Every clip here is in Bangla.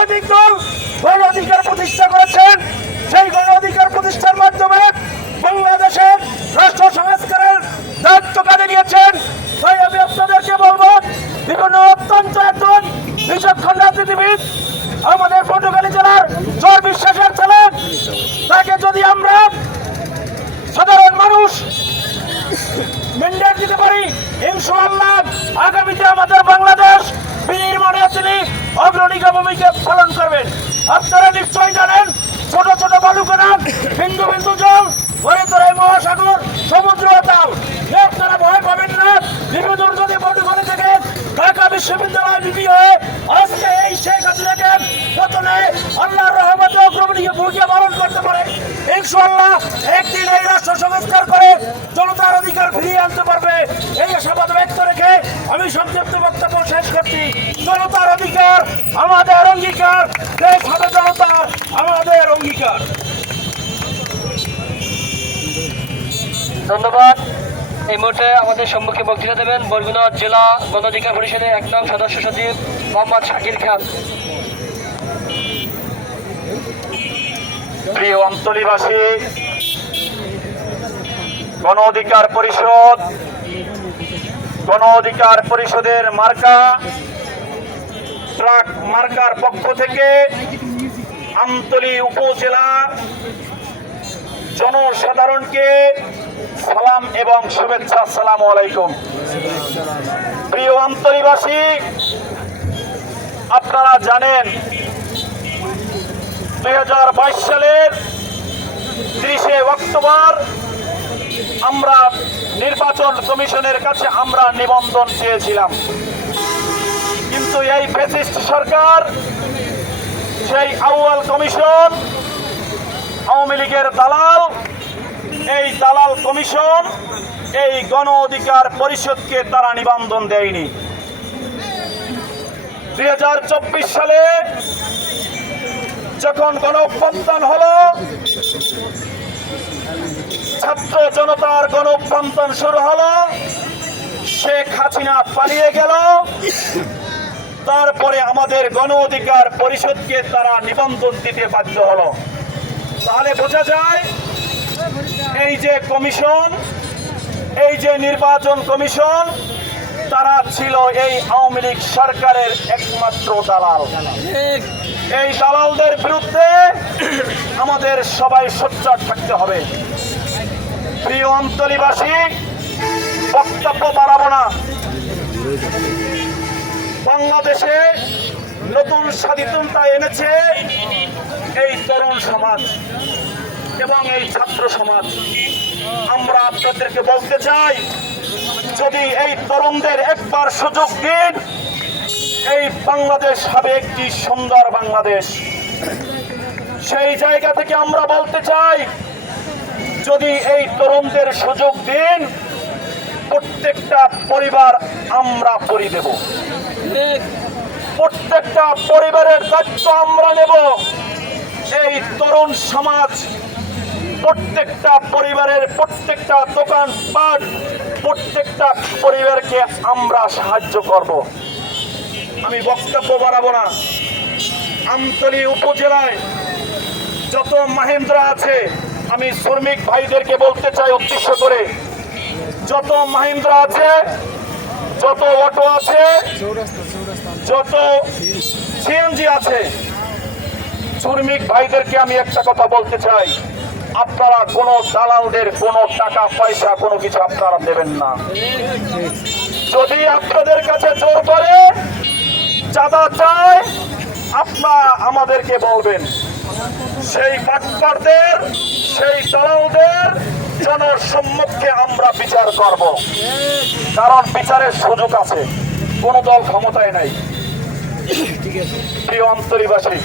রাজনৈতিক দল গণ অধিকার প্রতিষ্ঠা করেছেন। সেই গণ অধিকার প্রতিষ্ঠার মাধ্যমে বাংলাদেশের রাষ্ট্র সংস্কারের দায়িত্ব কাজে নিয়েছেন। তাই আমি আপনাদেরকে বলব, বিভিন্ন অত্যন্ত একজন বিচক্ষণ রাজনীতিবিদ আমাদের পটুয়াখালী জেলার জয় বিশ্বাসের ছেলে। তাকে যদি আমরা সাধারণ মানুষ দিতে পারি, ইনশাআল্লাহ আগামীতে আমাদের বাংলাদেশ বিনির্মাণে তিনি অগ্রণিকা ভূমিকা পালন করবেন। আপনারা নিশ্চয়ই জানেন, ছোট ছোট বালুকানা বিন্দু বিন্দু জল ভরে তোরে মহাসাগর, সমুদ্র তাল। আপনারা ভয় পাবেন না। বিপদুর যদি পটুখালী থেকে ঢাকা বিশ্ববিদ্যালয় বিপি হয়ে আজকে এই শেখ হাসিনাকে পতনে আল্লাহর রহমতে অগ্রণীয় ভূমিকা পালন করতে পারে, ইনশাআল্লাহ একদিন এই রাষ্ট্র সংস্কার করে জনতার অধিকার ফিরিয়ে আনতে পারবে। এই আশাবাদ ব্যক্ত আমি সংক্ষিপ্ত বক্তব্য শেষ করছি। জনতার অধিকার আমাদের অঙ্গীকার। দেশ হবে জনতার আমাদের অঙ্গীকার। ধন্যবাদ। এই মুহূর্তে আমাদের সম্মুখে বক্তৃতা দেবেন বরগুনা জেলা গণঅধিকার পরিষদের এক নং সদস্য সচিব মোহাম্মদ শাকির খান। প্রিয় অঞ্চলীবাসী গণ অধিকার পরিষদ গণ অধিকার পরিষদের মার্কা, ট্রাক মার্কার পক্ষ থেকে আমতলী উপজেলা জনসাধারণকে সালাম এবং শুভেচ্ছা, সালাম আলাইকুম। প্রিয় অন্তরীবাসী আপনারা জানেন দুই হাজার বাইশ সালের তিরিশে অক্টোবর আমরা নির্বাচন কমিশনের কাছে আমরা নিবন্ধন চেয়েছিলাম। কিন্তু এই ফেসিস্ট সরকার, সেই আউয়াল কমিশন, আওয়ামী লীগের দালাল, এই দালাল কমিশন এই গণ অধিকার পরিষদকে তারা নিবন্ধন দেয়নি। দুই হাজার চব্বিশ সালে যখন গণ হলো ছাত্র জনতার গণ শুরু হলো। শেখ হাসিনা পালিয়ে গেল। তারপরে আমাদের গণ অধিকার পরিষদকে তারা নিবন্ধন দিতে বাধ্য হলো। তাহলে বোঝা যায়, এই যে কমিশন, এই যে নির্বাচন কমিশন, তারা ছিল এই আওয়ামী লীগ সরকারের একমাত্র দালাল। এই দালালদের বিরুদ্ধে আমাদের সবাই সোচ্চার থাকতে হবে। প্রিয় অন্তরীবাসী বক্তব্য বাড়াবো না। বাংলাদেশে নতুন স্বাধীনতা এনেছে এই তরুণ সমাজ এবং এই ছাত্র সমাজ। আমরা আপনাদেরকে বলতে চাই, যদি এই তরুণদের একবার সুযোগ দিন এই বাংলাদেশ হবে একটি সুন্দর বাংলাদেশ। সেই জায়গা থেকে আমরা বলতে চাই, যদি এই তরুণদের সুযোগ দিন, প্রত্যেকটা পরিবার আমরা পরি দেব। প্রত্যেকটা পরিবারের দায়িত্ব আমরা নেব। এই তরুণ সমাজ, প্রত্যেকটা পরিবারের প্রত্যেকটা দোকান পাট প্রত্যেকটা পরিবারকে আমরা সাহায্য করব। আমি বক্তব্য বাড়াবো না। আমতলী উপজেলায় যত মাহিন্দ্রা আছে, আমি শ্রমিক ভাইদেরকে বলতে চাই উদ্দেশ্য করে, যত মাহিন্দ্রা আছে, যত অটো আছে, যত সিএনজি আছে, শ্রমিক ভাইদেরকে আমি একটা কথা বলতে চাই। আপনারা কোনো দালালদের, কোনো টাকা পয়সা, কোনো কিছু আপনারা দেবেন না। যদি আপনাদের কাছে জোর করে চাঁদা চায় আপনারা আমাদেরকে বলবেন, সেই বাটপারদের, সেই দালালদের জনসম্মুখে আমরা বিচার করব। কারণ বিচারের সুযোগ আছে, কোন দল ক্ষমতায় নাই। প্রিয় অন্তরীবাসী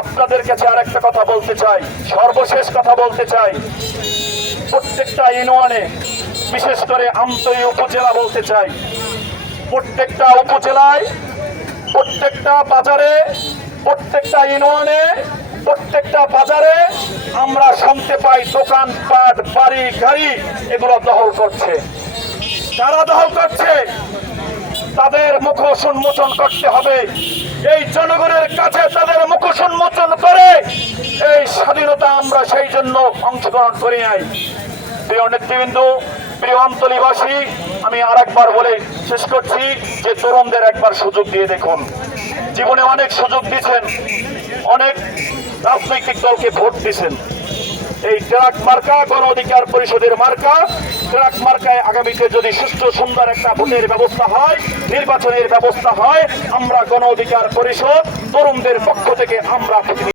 আপনাদের কাছে আরেকটা কথা বলতে চাই, সর্বশেষ কথা বলতে চাই, প্রত্যেকটা ইউনিয়নে, বিশেষ করে আমতলী উপজেলা বলতে চাই প্রত্যেকটা উপজেলায়, প্রত্যেকটা বাজারে, প্রত্যেকটা ইউনিয়নে, প্রত্যেকটা বাজারে আমরা শুনতে পাই দোকানপাট, বাড়ি, গাড়ি, এগুলো দখল করছে। কারা দখল করছে, তাদের মুখ উন্মোচন করতে হবে। এই জনগণের কাছে তাদের মুখ উন্মোচন করে এই স্বাধীনতা আমরা সেই জন্য অংশগ্রহণ করি নাই। প্রিয় নেতৃবৃন্দ প্রিয় আমি আর একবার বলে শেষ করছি যে তরুণদের একবার সুযোগ দিয়ে দেখুন। জীবনে অনেক সুযোগ অনেক রাজনৈতিক দলকে ভোট দিয়েছেন এই ট্রাক মার্কা, গণ অধিকার পরিষদের মার্কা, ট্রাক মার্কায় আগামীতে যদি সুষ্ঠু, সুন্দর একটা ভোটের ব্যবস্থা হয়, নির্বাচনের ব্যবস্থা হয়, আমরা গণ অধিকার পরিষদ তরুণদের পক্ষ থেকে আমরা